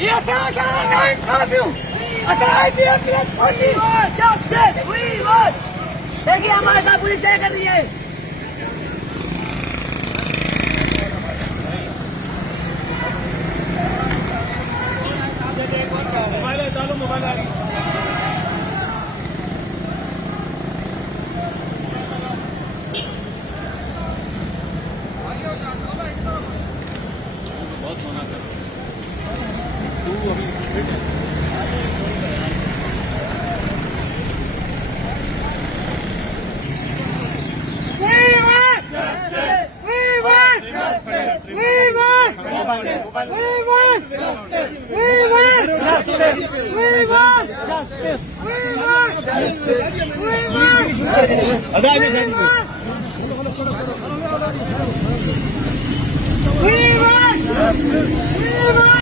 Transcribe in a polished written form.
Yes, I can't stop you. I can't be a police. Justice. We want. देखिए हमारे साथ पुलिस क्या कर रही है. मोबाइल आ रही है. बहुत सोना कर तू अभी फिट है. We want